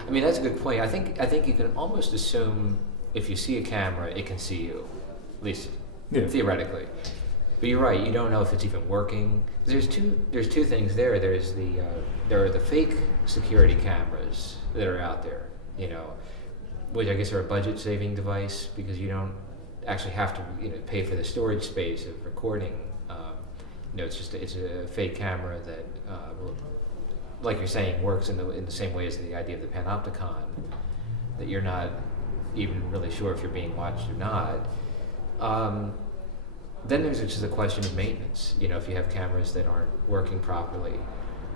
I mean, that's a good point. I think you can almost assume if you see a camera, it can see you, at least Yeah. theoretically. But you're right. You don't know if it's even working. There's two things there. There are the fake security cameras that are out there. You know, which I guess are a budget saving device because you don't actually have to pay for the storage space of recording. It's a fake camera that, like you're saying, works in the same way as the idea of the panopticon, that you're not even really sure if you're being watched or not. Then there's just the question of maintenance. If you have cameras that aren't working properly,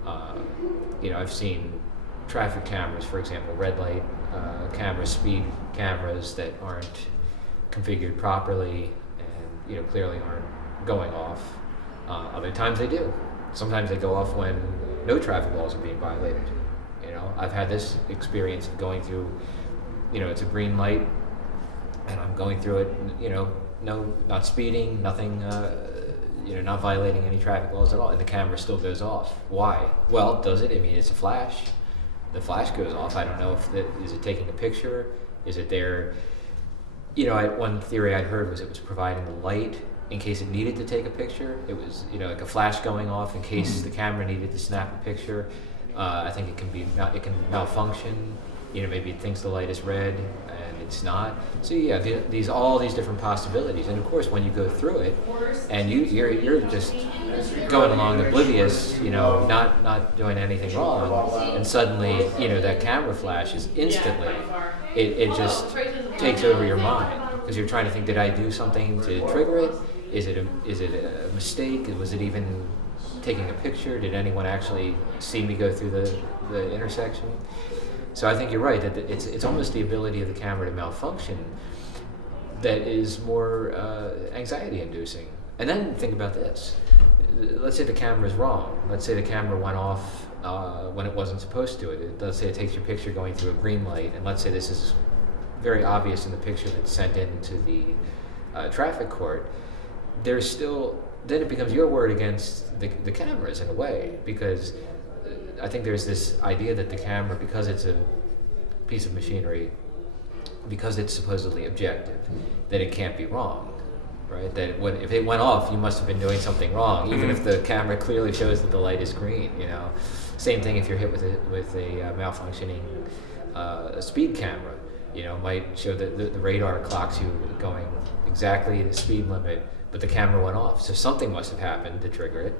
I've seen traffic cameras, for example, red light cameras, speed cameras that aren't configured properly and clearly aren't going off. Other times they do. Sometimes they go off when no traffic laws are being violated. I've had this experience of going through, it's a green light, and I'm going through it, no, not speeding, nothing, not violating any traffic laws at all, and the camera still goes off. Why? Well, does it? I mean, it's a flash. The flash goes off. I don't know is it taking a picture? Is it there? One theory I'd heard was it was providing the light in case it needed to take a picture. It was, like a flash going off in case the camera needed to snap a picture. I think it can malfunction. Maybe it thinks the light is red and it's not. So yeah, all these different possibilities. And of course, when you go through it, and you're just going along oblivious, not doing anything wrong, and suddenly, that camera flash is instantly, it just takes over your mind because you're trying to think, did I do something to trigger it? Is it a mistake? Was it even taking a picture? Did anyone actually see me go through the intersection? So I think you're right that it's almost the ability of the camera to malfunction that is more anxiety-inducing. And then think about this. Let's say the camera is wrong. Let's say the camera went off when it wasn't supposed to. Let's say it takes your picture going through a green light, and let's say this is very obvious in the picture that's sent into the traffic court. There's still, then it becomes your word against the cameras in a way, because I think there's this idea that the camera, because it's a piece of machinery, because it's supposedly objective, that it can't be wrong, right? That if it went off, you must have been doing something wrong, even if the camera clearly shows that the light is green. Same thing if you're hit with a malfunctioning speed camera. Might show that the radar clocks you going exactly the speed limit, but the camera went off. So something must have happened to trigger it.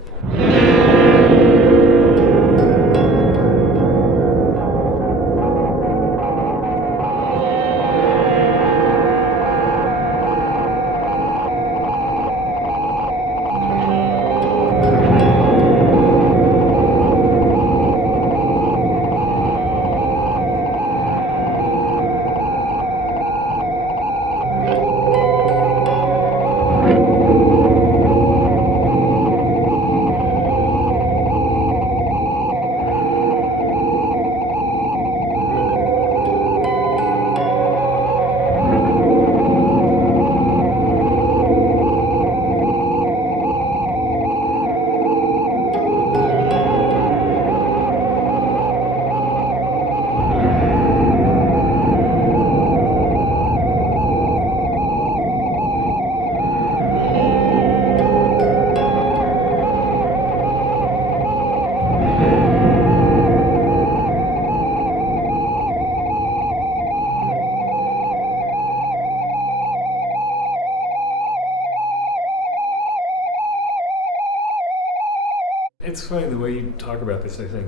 It's funny the way you talk about this. I think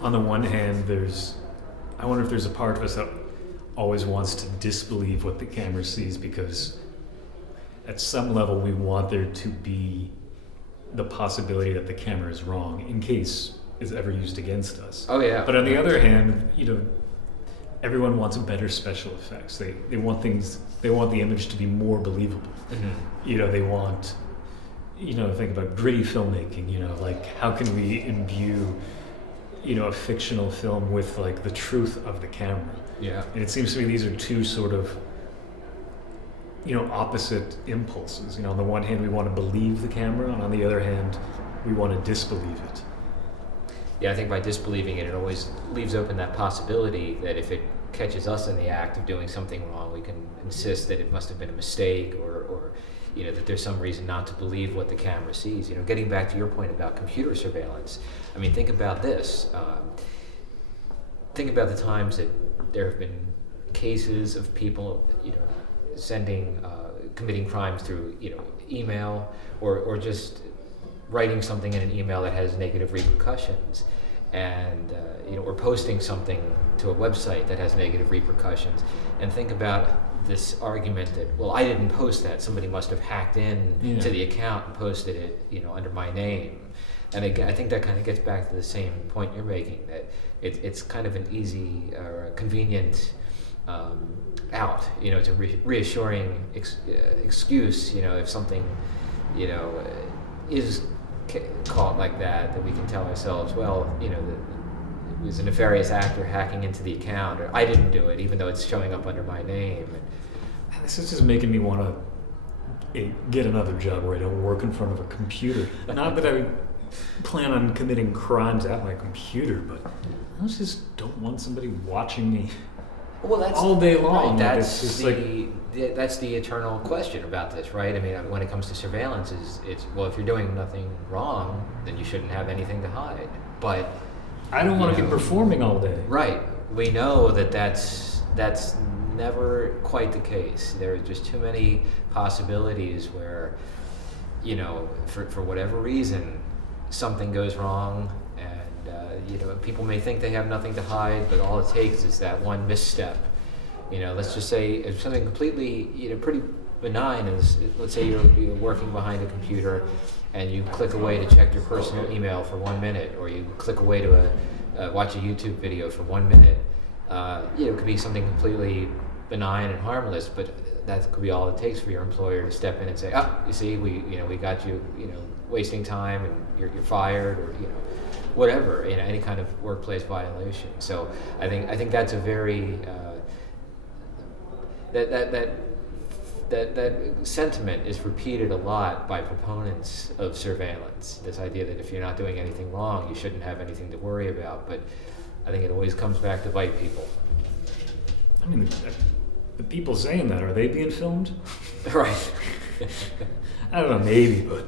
on the one hand, I wonder if there's a part of us that always wants to disbelieve what the camera sees, because at some level we want there to be the possibility that the camera is wrong in case it's ever used against us. Oh yeah. But on the other hand, everyone wants better special effects. They want the image to be more believable. Mm-hmm. They want, think about gritty filmmaking, like how can we imbue, a fictional film with like the truth of the camera. Yeah. And it seems to me these are two sort of, opposite impulses. On the one hand, we want to believe the camera, and on the other hand, we want to disbelieve it. yeah, I think by disbelieving it, it always leaves open that possibility that if it catches us in the act of doing something wrong, we can insist that it must have been a mistake, or that there's some reason not to believe what the camera sees. Getting back to your point about computer surveillance, I mean, think about this. Think about the times that there have been cases of people, committing crimes through, email, or just writing something in an email that has negative repercussions, and or posting something to a website that has negative repercussions. And think about this argument that, well, I didn't post that, somebody must have hacked in to the account and posted it, under my name. And again, I think that kind of gets back to the same point you're making, that it's kind of an easy or convenient out. It's a reassuring excuse. If something, is caught like that we can tell ourselves, well, it was a nefarious actor hacking into the account, or I didn't do it, even though it's showing up under my name. This is just making me want to get another job where I don't work in front of a computer. Not that I plan on committing crimes at my computer, but I just don't want somebody watching me all day long. Right, that's the eternal question about this, right? I mean, when it comes to surveillance, it's well, if you're doing nothing wrong, then you shouldn't have anything to hide. But I don't want to be performing all day. Right. We know that's never quite the case. There are just too many possibilities where, for whatever reason, something goes wrong, and people may think they have nothing to hide, but all it takes is that one misstep. Let's just say if something completely, pretty benign is, let's say you're working behind a computer and you click away to check your personal email for 1 minute, or you click away to watch a YouTube video for 1 minute. It could be something completely benign and harmless, but that could be all it takes for your employer to step in and say, you see, we got you, wasting time, and you're fired, or whatever, any kind of workplace violation. So I think that's a very that sentiment is repeated a lot by proponents of surveillance. This idea that if you're not doing anything wrong, you shouldn't have anything to worry about. But I think it always comes back to bite people. I mean, the people saying that, are they being filmed? Right. I don't know, maybe, but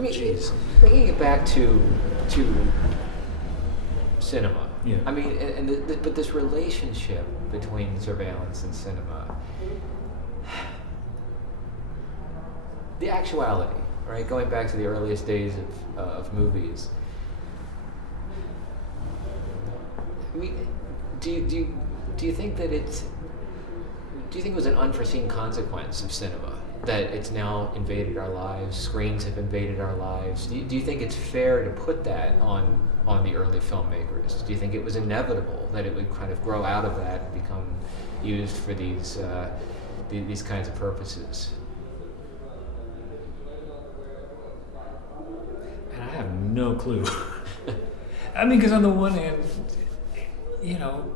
I mean, Jeez. bringing it back to cinema. Yeah. I mean, but this relationship between surveillance and cinema, the actuality, right? Going back to the earliest days of movies. I mean, do you think that do you think it was an unforeseen consequence of cinema that it's now invaded our lives? Screens have invaded our lives. Do you think it's fair to put that on the early filmmakers? Do you think it was inevitable that it would kind of grow out of that and become used for these kinds of purposes? And I have no clue. I mean, because on the one hand, you know,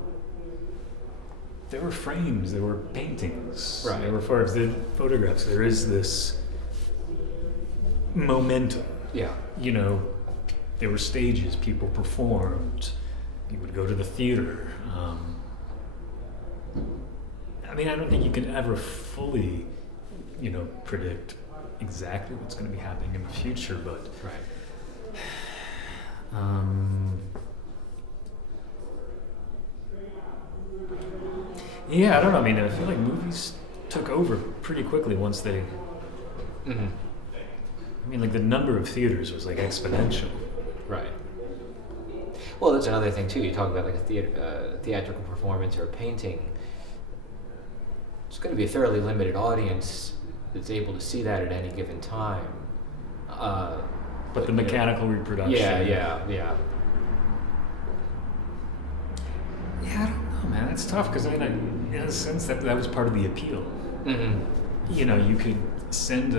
there were frames, there were paintings, Right. there were photographs. There is this momentum. Yeah. You know, there were stages, people performed, you would go to the theater. I mean, I don't think you can ever fully, you know, predict exactly what's going to be happening in the future, but Right. Yeah, I don't know. I mean, I feel like movies took over pretty quickly once they. Mm-hmm. I mean, like the number of theaters was like exponential. Right. Well, that's another thing too. You talk about like a theatrical performance or a painting. It's going to be a fairly limited audience that's able to see that at any given time. But the mechanical reproduction. Yeah. Yeah, I don't know, man. That's tough because I mean, in a sense that was part of the appeal. Mm-hmm. You know, you could send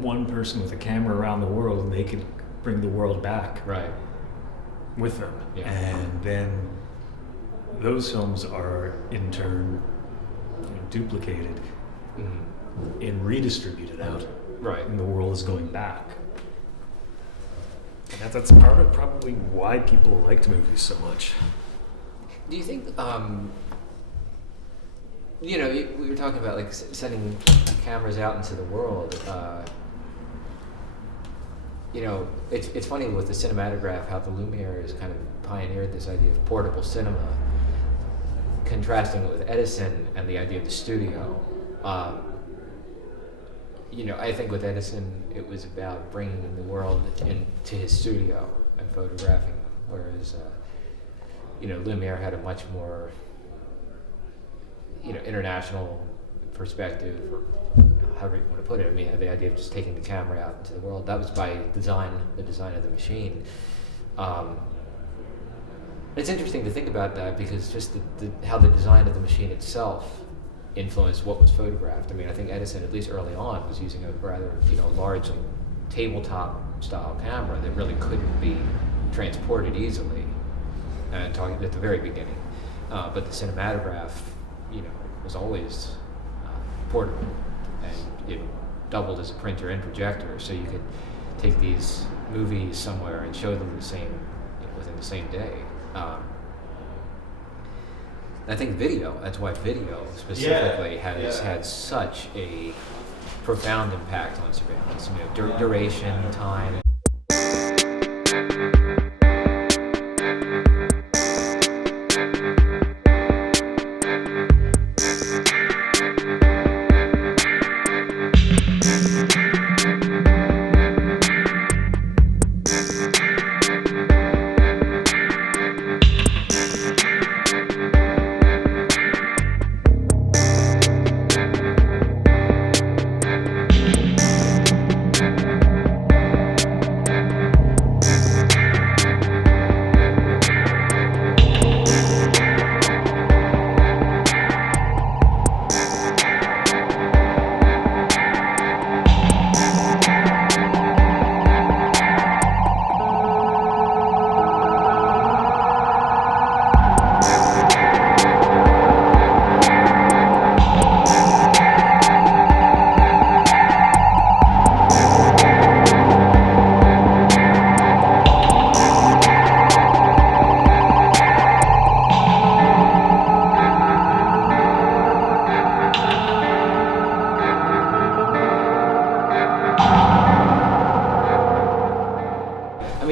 one person with a camera around the world, and they could bring the world back Right. with them. Yeah. And then those films are in turn, you know, duplicated Mm-hmm. and redistributed out, Right. and the world is going back. And that's part of probably why people liked movies so much. Do you think, you know, we were talking about like sending cameras out into the world. You know, it's funny with the cinematograph how the Lumiere has kind of pioneered this idea of portable cinema, contrasting it with Edison and the idea of the studio. You know, I think with Edison, it was about bringing the world into his studio and photographing them, whereas, you know, Lumiere had a much more, you know, international perspective, or however you want to put it. I mean, the idea of just taking the camera out into the world, that was by design, the design of the machine. It's interesting to think about that because just how the design of the machine itself influenced what was photographed. I mean, I think Edison, at least early on, was using a rather, you know, large tabletop style camera that really couldn't be transported easily. And talking at the very beginning, but the cinematograph, you know, was always portable, and it doubled as a printer and projector, so you could take these movies somewhere and show them within the same day. I think video. That's why video specifically has had such a profound impact on surveillance. You know, duration, time.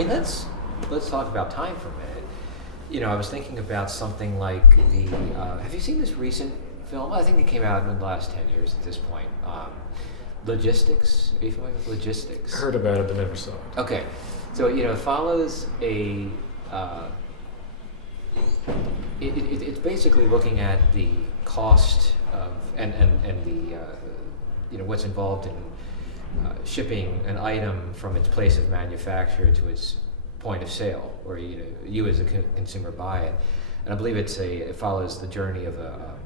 mean, let's talk about time for a minute. You know, I was thinking about something like the. Have you seen this recent film? I think it came out in the last 10 years at this point. Logistics. Are you familiar with Logistics? Heard about it, but never saw it. Okay, so you know, it follows a. It's basically looking at the cost of and the you know what's involved in shipping an item from its place of manufacture to its point of sale, or you as a consumer buy it. And I believe it follows the journey of a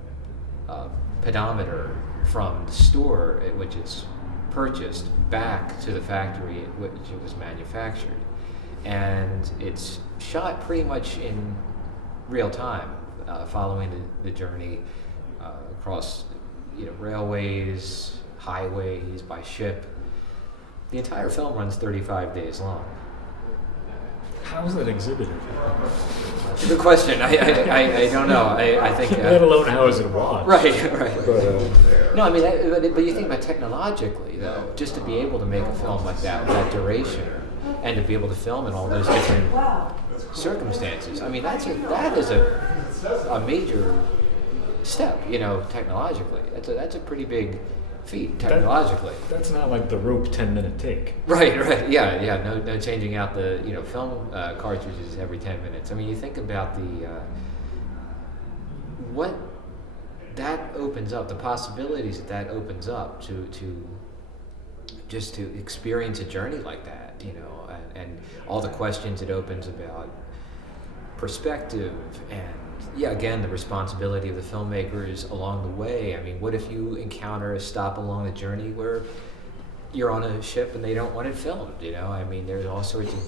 pedometer from the store at which it's purchased back to the factory at which it was manufactured, and it's shot pretty much in real time, following the journey across railways, highways, by ship. The entire film runs 35 days long. How is that exhibited? It's a good question. I don't know. I think. Let alone how is it watched? Right. But, No, I mean, but you think about technologically, though, just to be able to make a film like that, with that duration, and to be able to film in all those different circumstances. I mean, that is a major step, technologically. That's a pretty big feat technologically. That's not like the rope 10-minute take. Right. Yeah. No changing out the film cartridges every 10 minutes. I mean, you think about the what that opens up, the possibilities that opens up to just to experience a journey like that, and all the questions it opens about perspective and, again, the responsibility of the filmmakers along the way. I mean, what if you encounter a stop along the journey where you're on a ship and they don't want it filmed, I mean, there's all sorts of,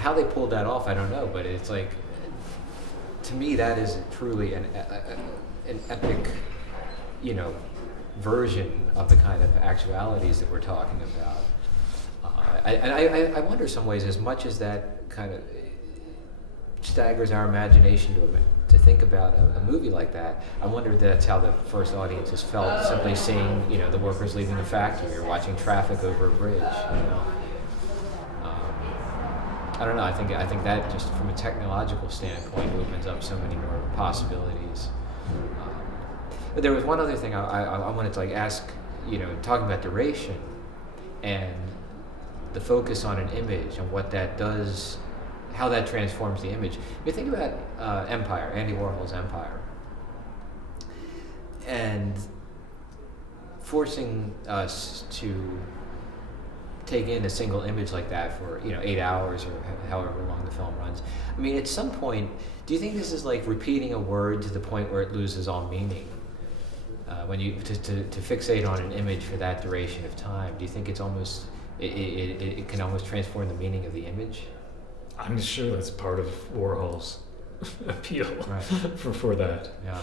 how they pulled that off, I don't know, but it's like, to me, that is truly an epic, version of the kind of actualities that we're talking about. I wonder some ways, as much as that kind of staggers our imagination to think about a movie like that, I wonder if that's how the first audiences felt, simply seeing, the workers leaving a factory or watching traffic over a bridge, I don't know. I think that just from a technological standpoint opens up so many more possibilities. But there was one other thing I wanted to ask, talking about duration and the focus on an image and what that does, how that transforms the image. You think about Empire, Andy Warhol's Empire, and forcing us to take in a single image like that for 8 hours or however long the film runs. I mean, at some point, do you think this is like repeating a word to the point where it loses all meaning? When you to fixate on an image for that duration of time, do you think it's almost it can almost transform the meaning of the image? I'm sure that's part of Warhol's appeal, right. for that. Yeah.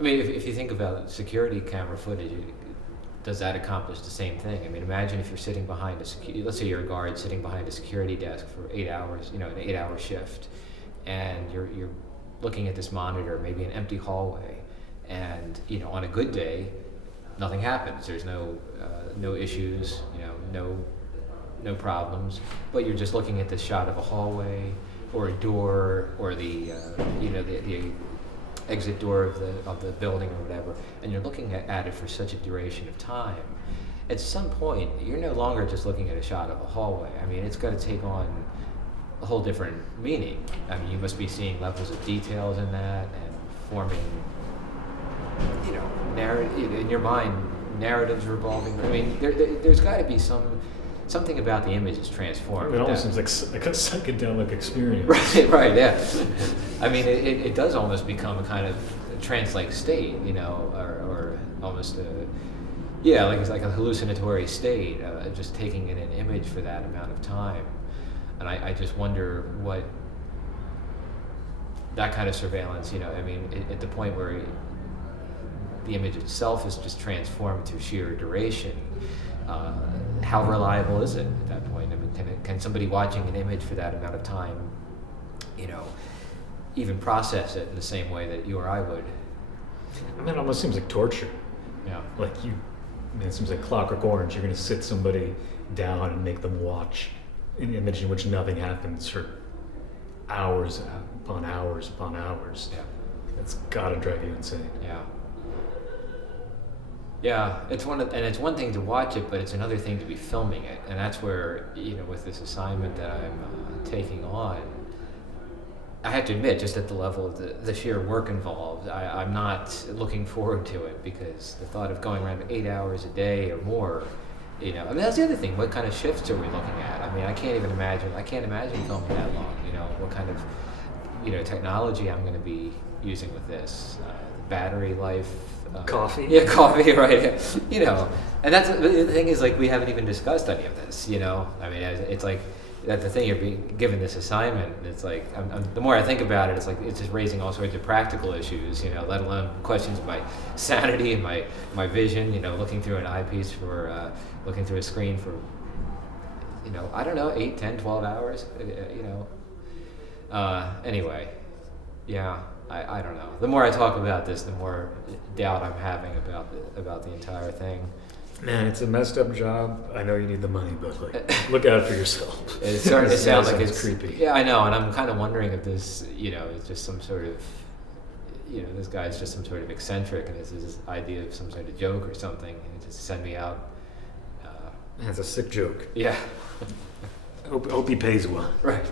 I mean, if you think about security camera footage, does that accomplish the same thing? I mean, imagine if you're sitting behind let's say you're a guard sitting behind a security desk for 8 hours, an 8-hour shift, and you're looking at this monitor, maybe an empty hallway, and on a good day, nothing happens. There's no issues, no problems, but you're just looking at this shot of a hallway or a door or the exit door of the building or whatever, and you're looking at it for such a duration of time. At some point, you're no longer just looking at a shot of a hallway. I mean, it's got to take on a whole different meaning. I mean, you must be seeing levels of details in that and forming, in your mind, narratives revolving. I mean, there's got to be something about the image is transformed. It almost seems like a psychedelic experience. Right, yeah. I mean, it does almost become a kind of trance-like state, or almost it's like a hallucinatory state, just taking in an image for that amount of time. And I just wonder what that kind of surveillance, at the point where the image itself is just transformed through sheer duration, how reliable is it at that point? I mean, can somebody watching an image for that amount of time, even process it in the same way that you or I would? I mean, it almost seems like torture. Yeah. It seems like Clockwork Orange. You're going to sit somebody down and make them watch an image in which nothing happens for hours upon hours upon hours. Yeah. That's got to drive you insane. Yeah. Yeah, it's one thing to watch it, but it's another thing to be filming it, and that's where with this assignment that I'm taking on, I have to admit, just at the level of the sheer work involved, I'm not looking forward to it, because the thought of going around 8 hours a day or more, I mean, that's the other thing. What kind of shifts are we looking at? I mean, I can't imagine filming that long. What kind of technology I'm going to be using with this, the battery life. Coffee? Yeah, coffee, right. And that's the thing is, we haven't even discussed any of this, I mean, it's like, that's the thing, you're being given this assignment, and it's like, the more I think about it, it's like, it's just raising all sorts of practical issues, let alone questions of my sanity and my vision, looking through an eyepiece looking through a screen for, I don't know, 8, 10, 12 hours, anyway, yeah. I don't know. The more I talk about this, the more doubt I'm having about the entire thing. Man, it's a messed up job. I know you need the money, but look out for yourself. It's starting to sound like it's creepy. Yeah, I know, and I'm kind of wondering if this, is just some sort of, this guy's just some sort of eccentric, and this is his idea of some sort of joke or something, and just send me out. That's a sick joke. Yeah. Hope he pays well. Right.